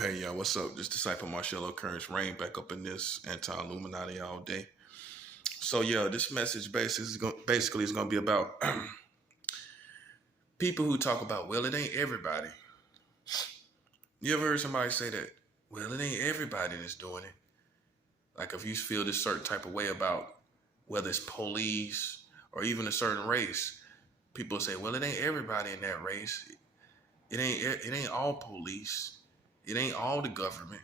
Hey, y'all, what's up? This Disciple Marcello Currents Rain back up in this anti-Illuminati all day. So, yeah, this message basically is going to be about people who talk about, well, it ain't everybody. You ever heard somebody say that? Well, it ain't everybody that's doing it. Like if you feel this certain type of way about whether it's police or even a certain race, people say, well, it ain't everybody in that race. It ain't all police. It ain't all the government.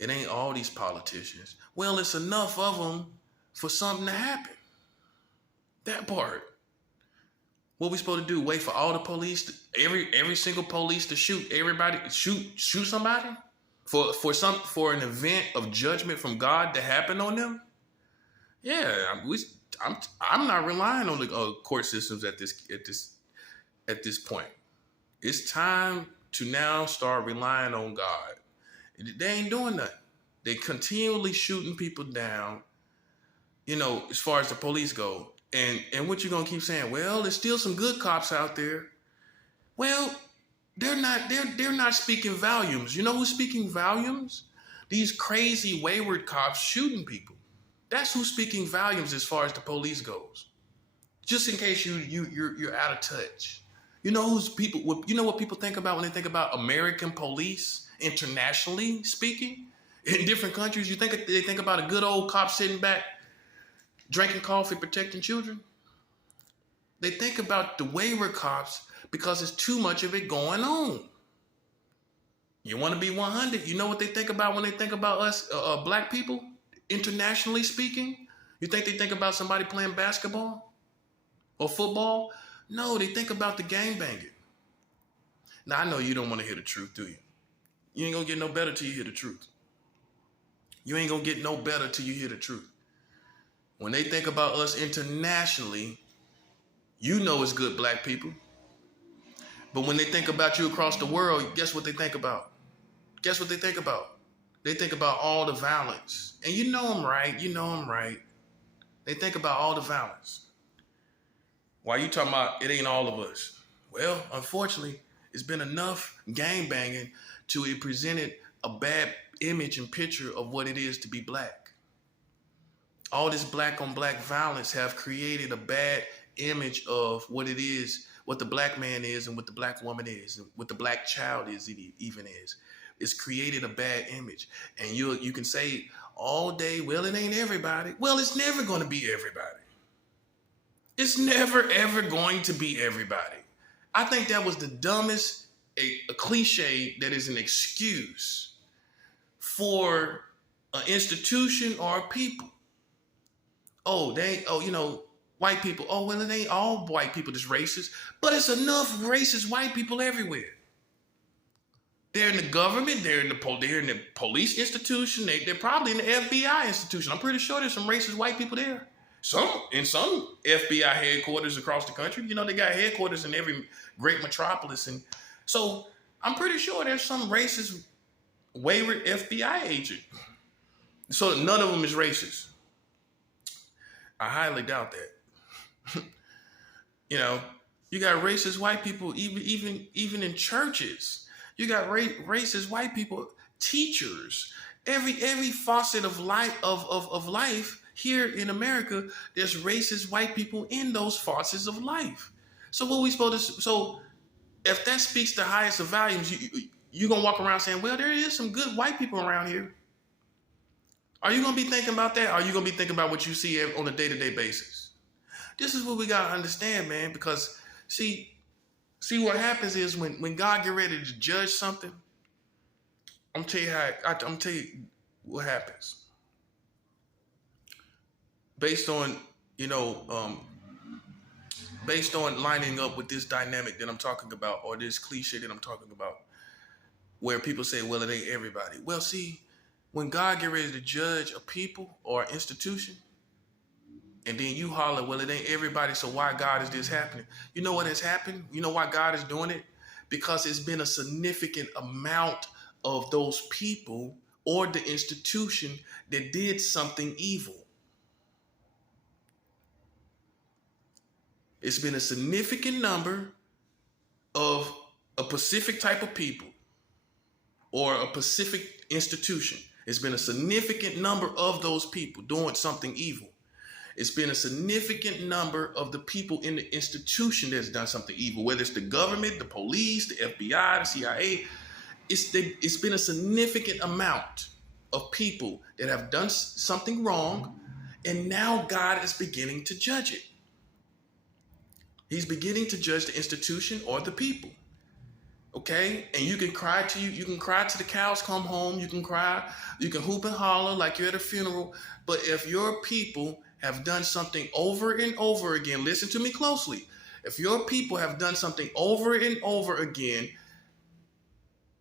It ain't all these politicians. Well, it's enough of them for something to happen. That part. What we supposed to do? Wait for all the police, every single police to shoot everybody, shoot somebody for an event of judgment from God to happen on them? Yeah, I'm not relying on the court systems at this point. It's time to now start relying on God. They ain't doing nothing. They continually shooting people down, as far as the police go. And what you gonna keep saying? Well, there's still some good cops out there. Well, they're not speaking volumes. You know who's speaking volumes? These crazy wayward cops shooting people. That's who's speaking volumes as far as the police goes. Just in case you're out of touch. You know who's people you know what people think about when they think about American police, internationally speaking? In different countries, they think about a good old cop sitting back, drinking coffee, protecting children? They think about the wayward cops because there's too much of it going on. You want to be 100? You know what they think about when they think about us, black people, internationally speaking? You think they think about somebody playing basketball or football? No, they think about the gangbanging. Now, I know you don't want to hear the truth, do you? You ain't going to get no better till you hear the truth. You ain't going to get no better till you hear the truth. When they think about us internationally, you know it's good black people. But when they think about you across the world, guess what they think about? Guess what they think about? They think about all the violence. And you know them right. You know them right. They think about all the violence. Why you talking about it ain't all of us? Well, unfortunately, it's been enough gangbanging to it presented a bad image and picture of what it is to be black. All this black on black violence have created a bad image of what it is, what the black man is and what the black woman is, and what the black child is, it even is. It's created a bad image. And you can say all day, well, it ain't everybody. Well, it's never going to be everybody. It's never, ever going to be everybody. I think that was the dumbest, a cliche that is an excuse for an institution or a people. White people. Oh, well, it ain't all white people that's racist, but it's enough racist white people everywhere. They're in the government. They're in the police institution. They're probably in the FBI institution. I'm pretty sure there's some racist white people there. In some FBI headquarters across the country. They got headquarters in every great metropolis, and so I'm pretty sure there's some racist, wayward FBI agent. So none of them is racist. I highly doubt that. You got racist white people even in churches. You got racist white people, teachers. Every facet of life here in America, there's racist white people in those facets of life. So what we supposed to? So if that speaks the highest of volumes, you gonna walk around saying, well, there is some good white people around here. Are you gonna be thinking about that? Or are you gonna be thinking about what you see on a day-to-day basis? This is what we gotta understand, man. Because see what happens is when God get ready to judge something, I'm gonna tell you what happens. Based on based on lining up with this dynamic that I'm talking about, or this cliche that I'm talking about, where people say, well, it ain't everybody. Well, see, when God get ready to judge a people or an institution, and then you holler, well, it ain't everybody, so why, God, is this happening? You know what has happened? You know why God is doing it? Because it's been a significant amount of those people or the institution that did something evil. It's been a significant number of a specific type of people or a specific institution. It's been a significant number of those people doing something evil. It's been a significant number of the people in the institution that's done something evil, whether it's the government, the police, the FBI, the CIA. It's been a significant amount of people that have done something wrong, and now God is beginning to judge it. He's beginning to judge the institution or the people. Okay? And you can cry to the cows come home, you can cry, you can hoop and holler like you're at a funeral, but if your people have done something over and over again, listen to me closely. If your people have done something over and over again,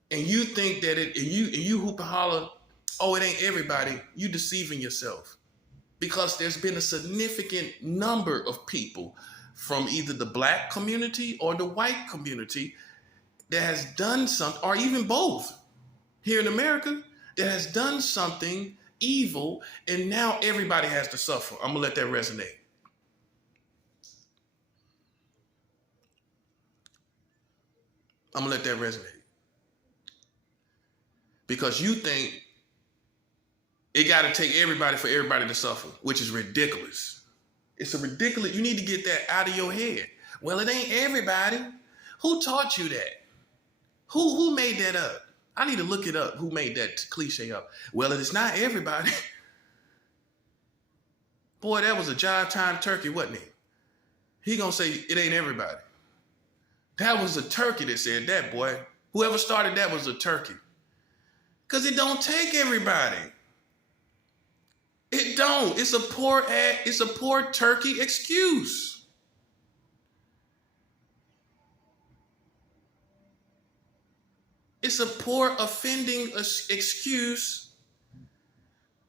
and you think that and you hoop and holler, oh, it ain't everybody, you deceiving yourself. Because there's been a significant number of people from either the black community or the white community that has done something, or even both here in America, that has done something evil, and now everybody has to suffer. I'm gonna let that resonate. I'm gonna let that resonate. Because you think it gotta take everybody for everybody to suffer, which is ridiculous. It's a ridiculous, you need to get that out of your head. Well, it ain't everybody. Who taught you that? Who made that up? I need to look it up. Who made that cliche up? Well, it's not everybody. Boy, that was a jive time turkey, wasn't he? He gonna say it ain't everybody. That was a turkey that said that, boy. Whoever started that was a turkey. Because it don't take everybody. It don't. It's a poor turkey excuse. It's a poor offending excuse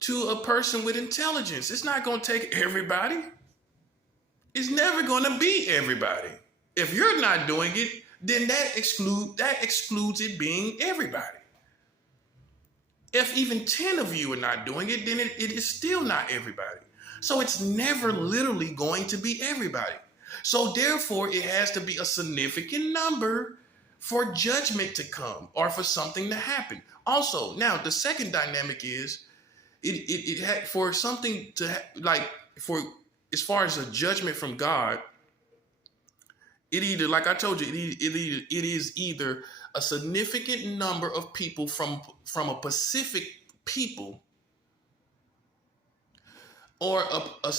to a person with intelligence. It's not going to take everybody. It's never going to be everybody. If you're not doing it, then that excludes it being everybody. If even 10 of you are not doing it, then it is still not everybody. So it's never literally going to be everybody. So therefore, it has to be a significant number for judgment to come or for something to happen. Also, now the second dynamic is it had for something to for as far as a judgment from God, it either, like I told you, it is either a significant number of people from a specific people, or a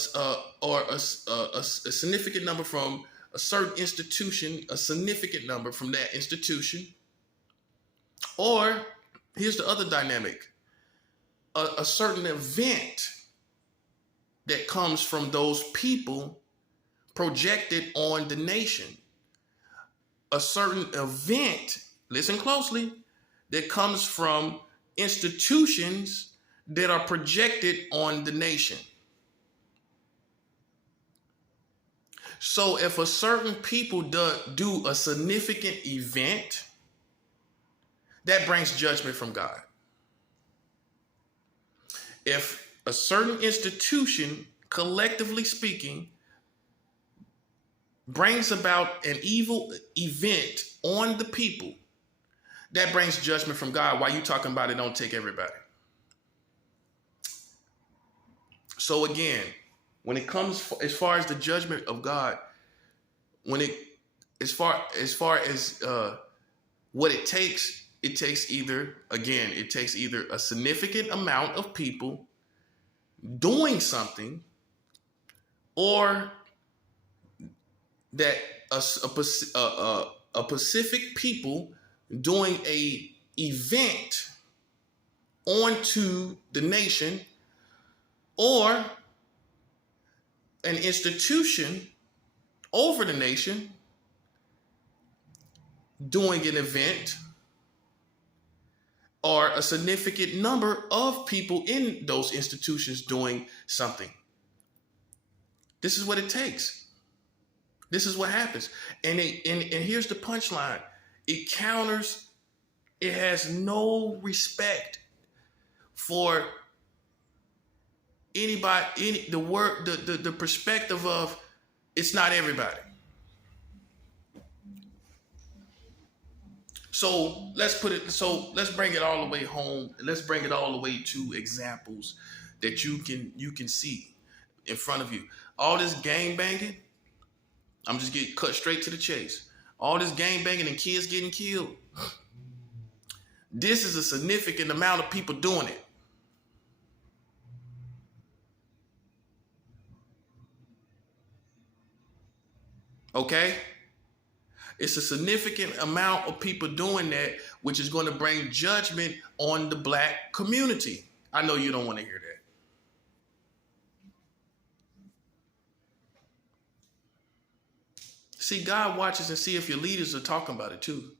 significant number from a certain institution, a significant number from that institution, or here's the other dynamic, a certain event that comes from those people projected on the nation. A certain event, listen closely, that comes from institutions that are projected on the nation. So if a certain people do a significant event, that brings judgment from God. If a certain institution, collectively speaking, brings about an evil event on the people, that brings judgment from God. Why you talking about it don't take everybody? So again, when it comes as far as the judgment of God, as far as what it takes either a significant amount of people doing something, or that a specific people doing a event onto the nation, or an institution over the nation doing an event, or a significant number of people in those institutions doing something. This is what it takes. This is what happens. And here's the punchline. It has no respect for anybody, the perspective of it's not everybody. So let's put it. So let's bring it all the way home. And let's bring it all the way to examples that you can see in front of you. All this gang banging. I'm just getting cut straight to the chase. All this gang banging and kids getting killed. This is a significant amount of people doing it. Okay? It's a significant amount of people doing that, which is going to bring judgment on the black community. I know you don't want to hear that. See, God watches and see if your leaders are talking about it too.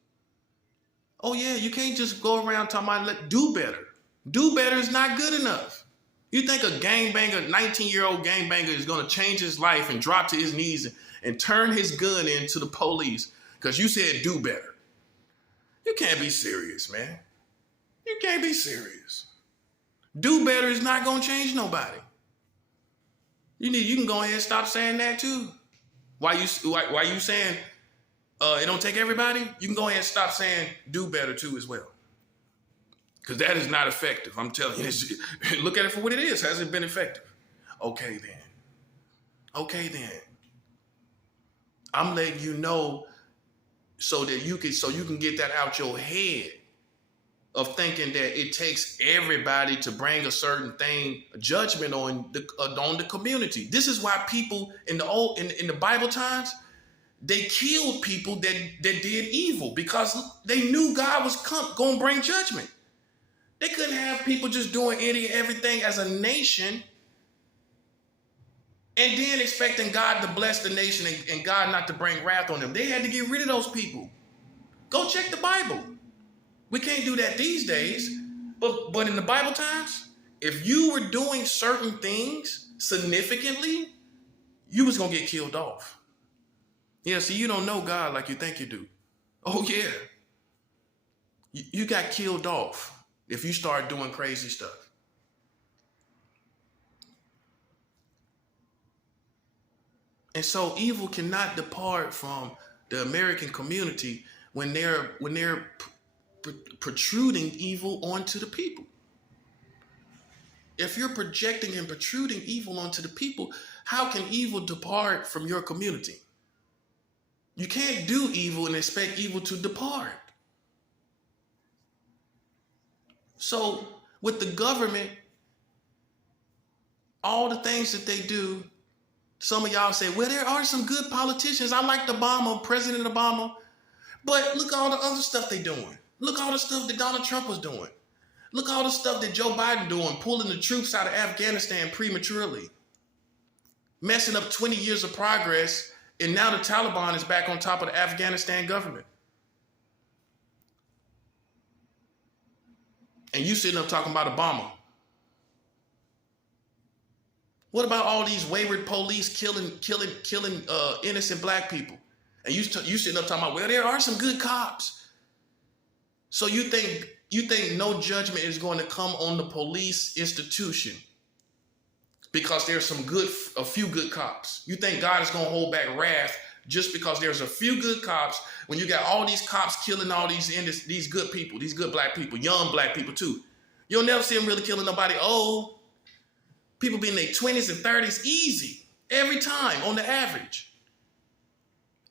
Oh yeah, you can't just go around talking about do better. Do better is not good enough. You think a gangbanger, 19-year-old gangbanger is going to change his life and drop to his knees and turn his gun into the police because you said do better? You can't be serious, man. You can't be serious. Do better is not going to change nobody. You can go ahead and stop saying that too. Why you saying it don't take everybody? You can go ahead and stop saying do better too as well. Because that is not effective. I'm telling you. Look at it for what it is. Has it been effective? Okay then. I'm letting you know so you can get that out your head of thinking that it takes everybody to bring a certain thing, a judgment on the community. This is why people in the Bible times, they killed people that did evil because they knew God was going to bring judgment. They couldn't have people just doing everything as a nation and then expecting God to bless the nation and God not to bring wrath on them. They had to get rid of those people. Go check the Bible. We can't do that these days, but in the Bible times, if you were doing certain things significantly, you was going to get killed off. Yeah, see, you don't know God like you think you do. Oh, yeah. You got killed off if you start doing crazy stuff. And so evil cannot depart from the American community when they're protruding evil onto the people. If you're projecting and protruding evil onto the people, how can evil depart from your community? You can't do evil and expect evil to depart. So with the government, all the things that they do, some of y'all say, well, there are some good politicians. I like Obama, President Obama. But look at all the other stuff they're doing. Look at all the stuff that Donald Trump was doing. Look at all the stuff that Joe Biden doing, pulling the troops out of Afghanistan prematurely. Messing up 20 years of progress, and now the Taliban is back on top of the Afghanistan government. And you sitting up talking about Obama. What about all these wayward police killing innocent black people? And you sitting up talking about, well, there are some good cops. So you think no judgment is going to come on the police institution because there's a few good cops? You think God is going to hold back wrath just because there's a few good cops when you got all these cops killing all these good people, these good black people, young black people too? You'll never see them really killing nobody old. People be in their 20s and 30s easy every time on the average.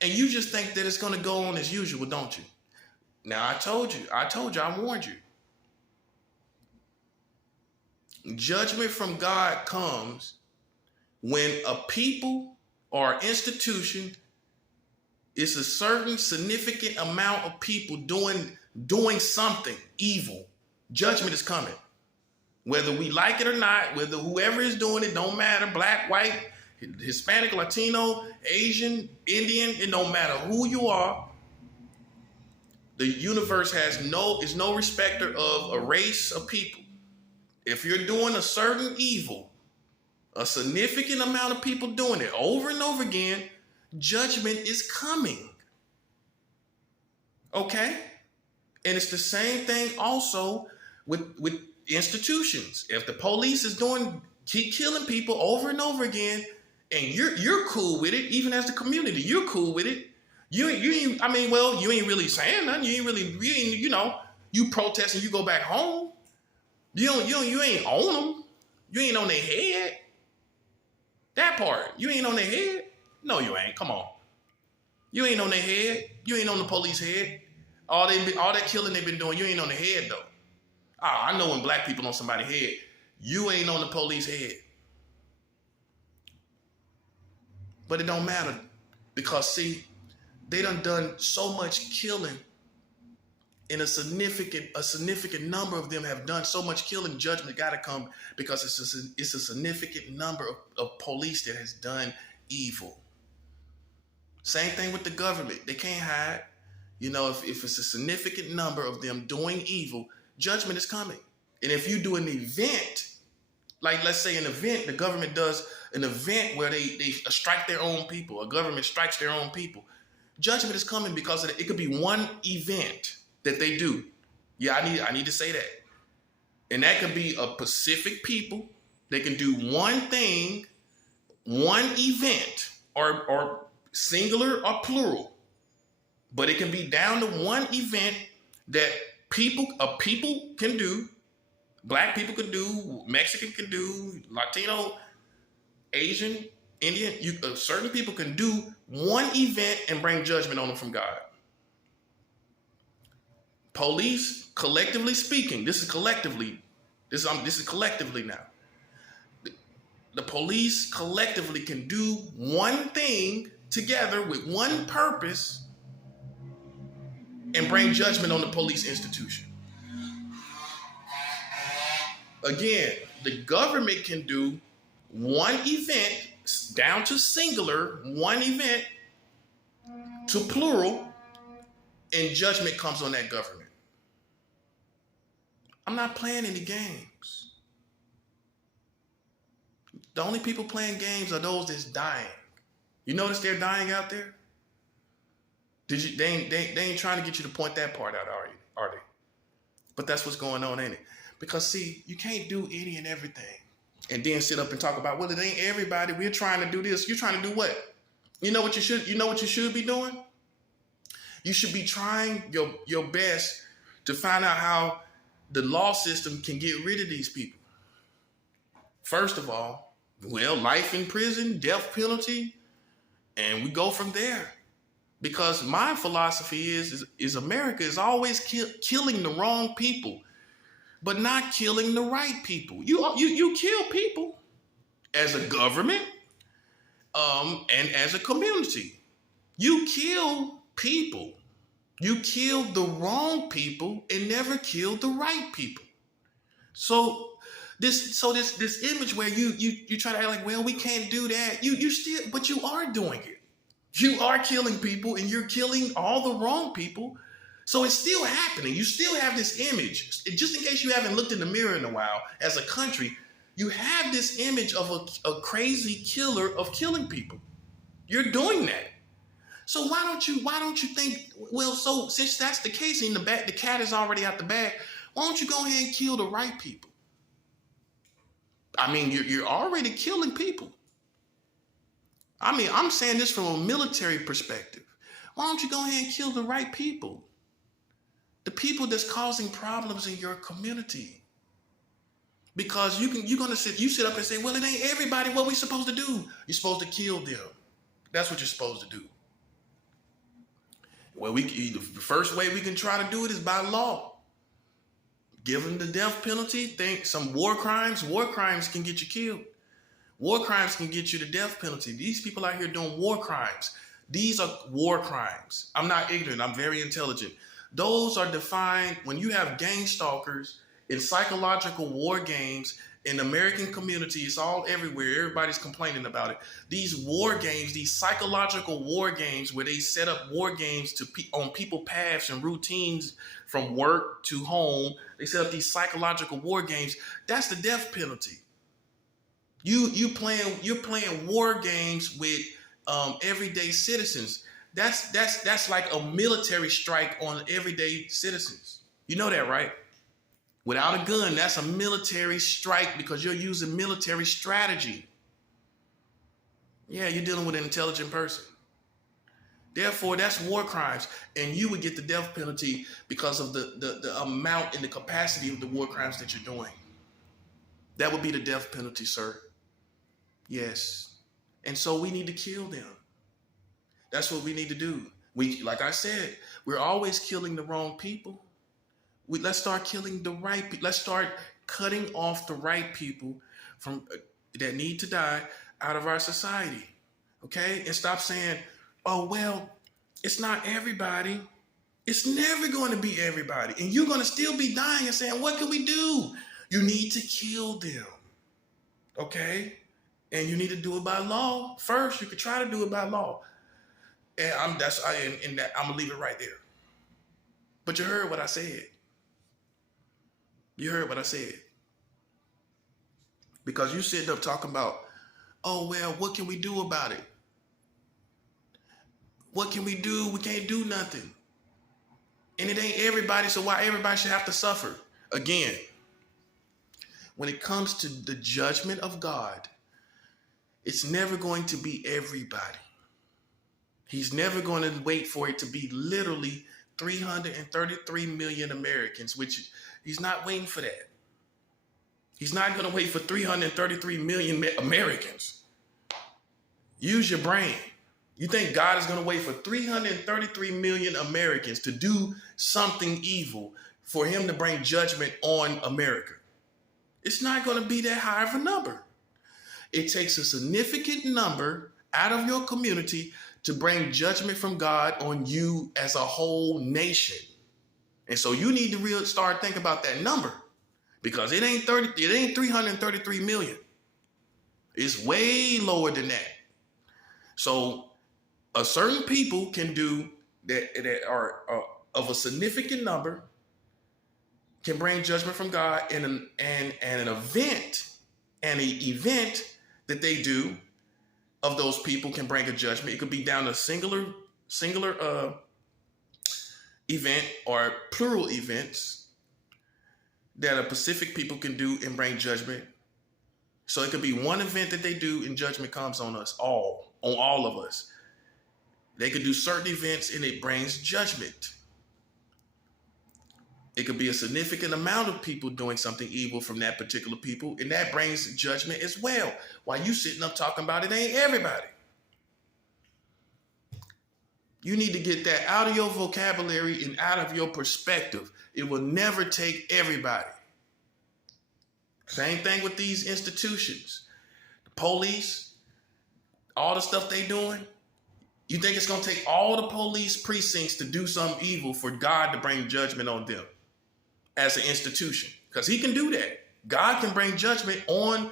And you just think that it's going to go on as usual, don't you? Now, I told you, I warned you. Judgment from God comes when a people or institution is a certain significant amount of people doing something evil. Judgment is coming. Whether we like it or not, whether whoever is doing it, don't matter, black, white, Hispanic, Latino, Asian, Indian, it don't matter who you are. The universe is no respecter of a race of people. If you're doing a certain evil, a significant amount of people doing it over and over again, judgment is coming. Okay? And it's the same thing also with institutions. If the police is keep killing people over and over again, and you're cool with it, even as the community, you're cool with it, I mean, well, you ain't really saying nothing. You ain't, you protest and you go back home. You ain't on them. You ain't on their head. That part, you ain't on their head. No, you ain't. Come on. You ain't on their head. You ain't on the police head. All that killing they've been doing, you ain't on the head though. I know when black people on somebody's head, you ain't on the police head. But it don't matter because see, they done so much killing, and a significant number of them have done so much killing. Judgment got to come because it's a significant number of police that has done evil. Same thing with the government. They can't hide. If it's a significant number of them doing evil, judgment is coming. And if you do an event, like let's say an event, the government does an event where they strike their own people, a government strikes their own people, judgment is coming because it could be one event that they do. Yeah, I need to say that. And that could be a specific people. They can do one thing, one event, or singular or plural. But it can be down to one event that people can do, black people can do, Mexican can do, Latino, Asian, Indian, certain people can do one event and bring judgment on them from God. Police, collectively speaking, this is collectively now. The police collectively can do one thing together with one purpose and bring judgment on the police institution. Again, the government can do one event down to singular, one event to plural, and judgment comes on that government. I'm not playing any games. The only people playing games are those that's dying. You notice they're dying out there? They ain't trying to get you to point that part out, are they? But that's what's going on, ain't it? Because see, you can't do any and everything and then sit up and talk about, well, it ain't everybody. We're trying to do this. You're trying to do what? You know what you should be doing? You should be trying your best to find out how the law system can get rid of these people. First of all, well, life in prison, death penalty, and we go from there. Because my philosophy is America is always killing the wrong people, but not killing the right people. You kill people as a government and as a community. You kill people. You kill the wrong people and never kill the right people. So this image where you try to act like, well, we can't do that. But you are doing it. You are killing people and you're killing all the wrong people. So it's still happening. You still have this image. Just in case you haven't looked in the mirror in a while, as a country, you have this image of a crazy killer of killing people. You're doing that. So why don't you think, well, so since that's the case, in the back, the cat is already out the bag, why don't you go ahead and kill the right people? I mean, you're already killing people. I mean, I'm saying this from a military perspective. Why don't you go ahead and kill the right people? The people that's causing problems in your community. Because you're gonna sit up and say, well, it ain't everybody. What we supposed to do? You're supposed to kill them. That's what you're supposed to do. Well, the first way we can try to do it is by law. Give them the death penalty. Think some war crimes can get you killed. War crimes can get you the death penalty. These people out here doing war crimes. These are war crimes. I'm not ignorant. I'm very intelligent. Those are defined when you have gang stalkers in psychological war games in the American community. It's all everywhere. Everybody's complaining about it. These war games, these psychological war games where they set up war games on people paths and routines from work to home. They set up these psychological war games. That's the death penalty. You're playing war games with everyday citizens. That's like a military strike on everyday citizens. You know that, right? Without a gun, that's a military strike because you're using military strategy. Yeah, you're dealing with an intelligent person. Therefore, that's war crimes, and you would get the death penalty because of the amount and the capacity of the war crimes that you're doing. That would be the death penalty, sir. Yes. And so we need to kill them. That's what we need to do. Like I said, we're always killing the wrong people. Let's start killing the right people. Let's start cutting off the right people from that need to die out of our society. Okay? And stop saying, oh, well, it's not everybody. It's never going to be everybody. And you're going to still be dying and saying, what can we do? You need to kill them. Okay? And you need to do it by law. First, you could try to do it by law. And I'm gonna leave it right there. But you heard what I said. You heard what I said. Because you sitting up talking about, oh, well, what can we do about it? What can we do? We can't do nothing. And it ain't everybody, so why everybody should have to suffer? Again, when it comes to the judgment of God, it's never going to be everybody. He's never going to wait for it to be literally 333 million Americans, which he's not waiting for that. He's not going to wait for 333 million Americans. Use your brain. You think God is going to wait for 333 million Americans to do something evil for him to bring judgment on America? It's not going to be that high of a number. It takes a significant number out of your community to bring judgment from God on you as a whole nation. And so you need to really start thinking about that number, because it ain't 333 million. It's way lower than that. So a certain people can do that are of a significant number can bring judgment from God, and an event that they do of those people can bring a judgment. It could be down to singular event or plural events that a specific people can do and bring judgment. So it could be one event that they do and judgment comes on us all, on all of us. They could do certain events and it brings judgment. It could be a significant amount of people doing something evil from that particular people, and that brings judgment as well. While you sitting up talking about it ain't everybody. You need to get that out of your vocabulary and out of your perspective. It will never take everybody. Same thing with these institutions. The police, all the stuff they doing. You think it's going to take all the police precincts to do something evil for God to bring judgment on them as an institution? Because he can do that. God can bring judgment on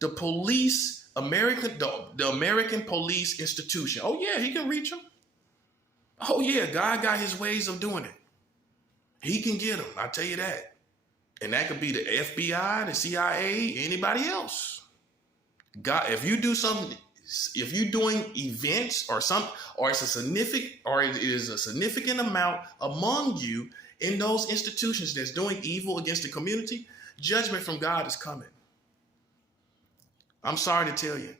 the police, the American police institution. Oh, yeah, he can reach them. Oh, yeah, God got his ways of doing it. He can get them, I'll tell you that. And that could be the FBI, the CIA, anybody else. God, if you do something, if you're doing events or it is a significant amount among you in those institutions that's doing evil against the community, judgment from God is coming. I'm sorry to tell you.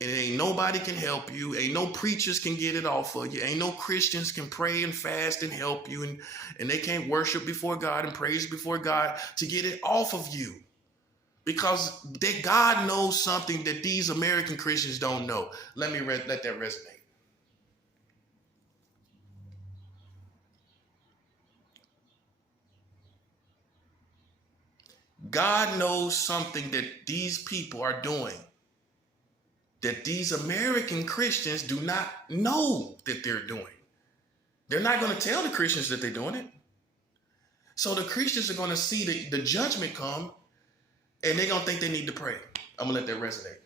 And ain't nobody can help you. Ain't no preachers can get it off of you. Ain't no Christians can pray and fast and help you. And they can't worship before God and praise before God to get it off of you. Because God knows something that these American Christians don't know. Let that resonate. God knows something that these people are doing that these American Christians do not know that they're doing. They're not going to tell the Christians that they're doing it. So the Christians are going to see the judgment come, and they're going to think they need to pray. I'm going to let that resonate.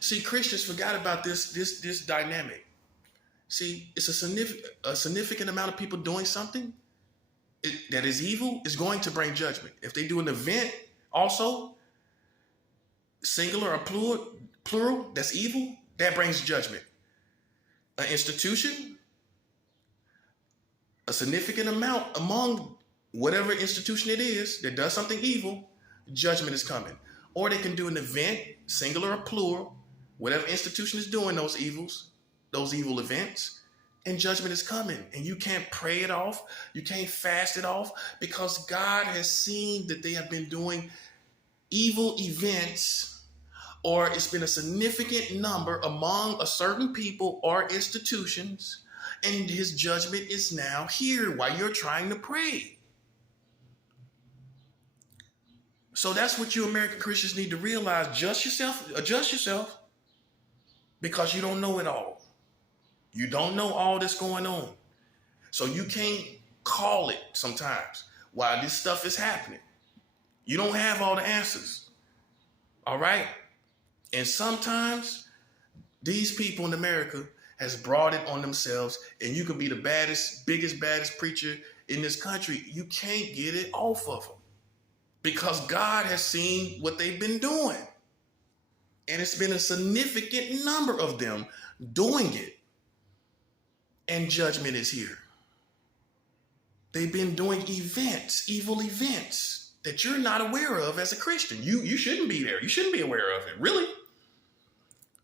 See, Christians forgot about this dynamic. See, it's a significant amount of people doing something that is evil is going to bring judgment. If they do an event also, singular or plural, that's evil, that brings judgment. An institution, a significant amount among whatever institution it is that does something evil, judgment is coming. or they can do an event, singular or plural, whatever institution is doing those evil events, and judgment is coming. And you can't pray it off. You can't fast it off, because God has seen that they have been doing evil events, or it's been a significant number among a certain people or institutions, and his judgment is now here while you're trying to pray. So that's what you American Christians need to realize. Adjust yourself, because you don't know it all. You don't know all that's going on. So you can't call it sometimes while this stuff is happening. You don't have all the answers. All right? And sometimes these people in America has brought it on themselves, and you can be the biggest, baddest preacher in this country. You can't get it off of them, because God has seen what they've been doing. And it's been a significant number of them doing it. And judgment is here. They've been doing events, evil events, that you're not aware of as a Christian. You shouldn't be there. You shouldn't be aware of it, really.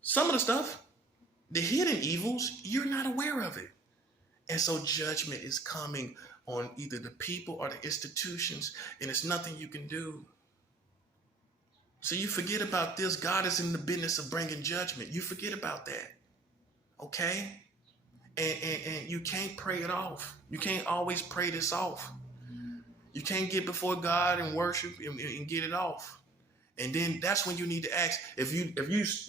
Some of the stuff, the hidden evils, you're not aware of it. And so judgment is coming on either the people or the institutions, and it's nothing you can do. So you forget about this. God is in the business of bringing judgment. You forget about that, okay? And you can't pray it off. You can't always pray this off. You can't get before God and worship and get it off. And then that's when you need to ask. If you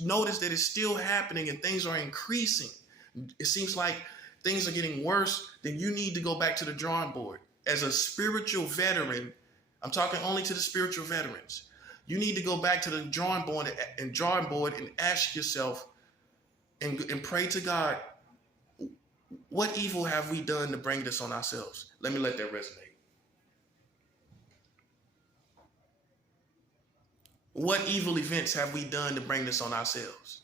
notice that it's still happening and things are increasing, it seems like things are getting worse, then you need to go back to the drawing board. As a spiritual veteran, I'm talking only to the spiritual veterans. You need to go back to the drawing board and ask yourself and pray to God, what evil have we done to bring this on ourselves? Let that resonate. What evil events have we done to bring this on ourselves?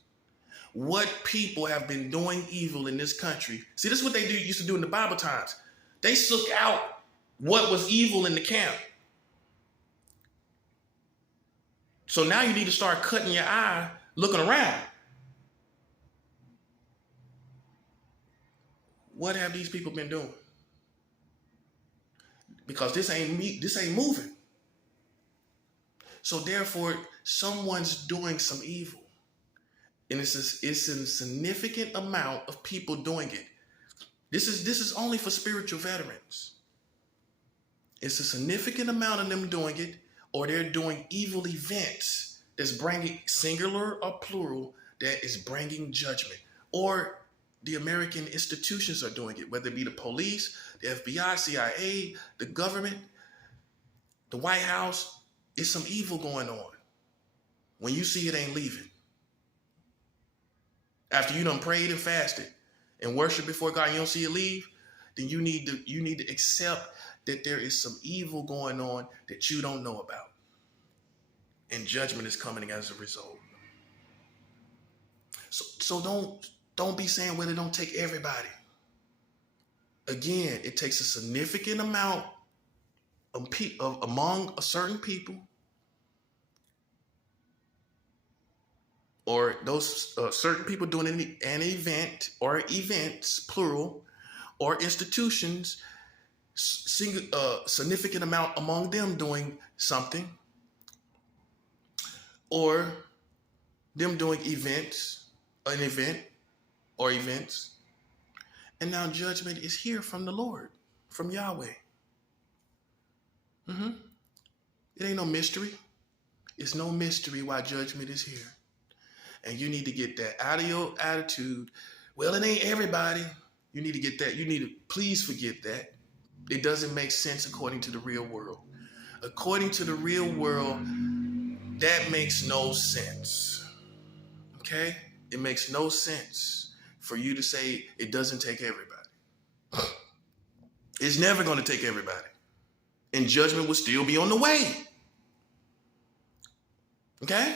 What people have been doing evil in this country? See, this is what they used to do in the Bible times. They took out what was evil in the camp. So now you need to start cutting your eye, looking around. What have these people been doing? Because this ain't moving. So therefore, someone's doing some evil. And it's a significant amount of people doing it. This is only for spiritual veterans. It's a significant amount of them doing it, or they're doing evil events that's bringing, singular or plural, that is bringing judgment. Or the American institutions are doing it, whether it be the police, the FBI, CIA, the government, the White House. It's some evil going on. When you see it ain't leaving. After you done prayed and fasted and worship before God, you don't see it leave, then you need to accept that there is some evil going on that you don't know about. And judgment is coming as a result. So don't be saying, well, it don't take everybody. Again, it takes a significant amount of among a certain people, or those certain people doing an event or events, plural, or institutions, significant amount among them doing something, or them doing an event or events. And now judgment is here from the Lord, from Yahweh. It ain't no mystery. It's no mystery why judgment is here. And you need to get that out of your attitude. Well, it ain't everybody. You need to get that. You need to please forget that. It doesn't make sense according to the real world. According to the real world, that makes no sense. Okay? It makes no sense for you to say it doesn't take everybody. It's never going to take everybody. And judgment will still be on the way. Okay?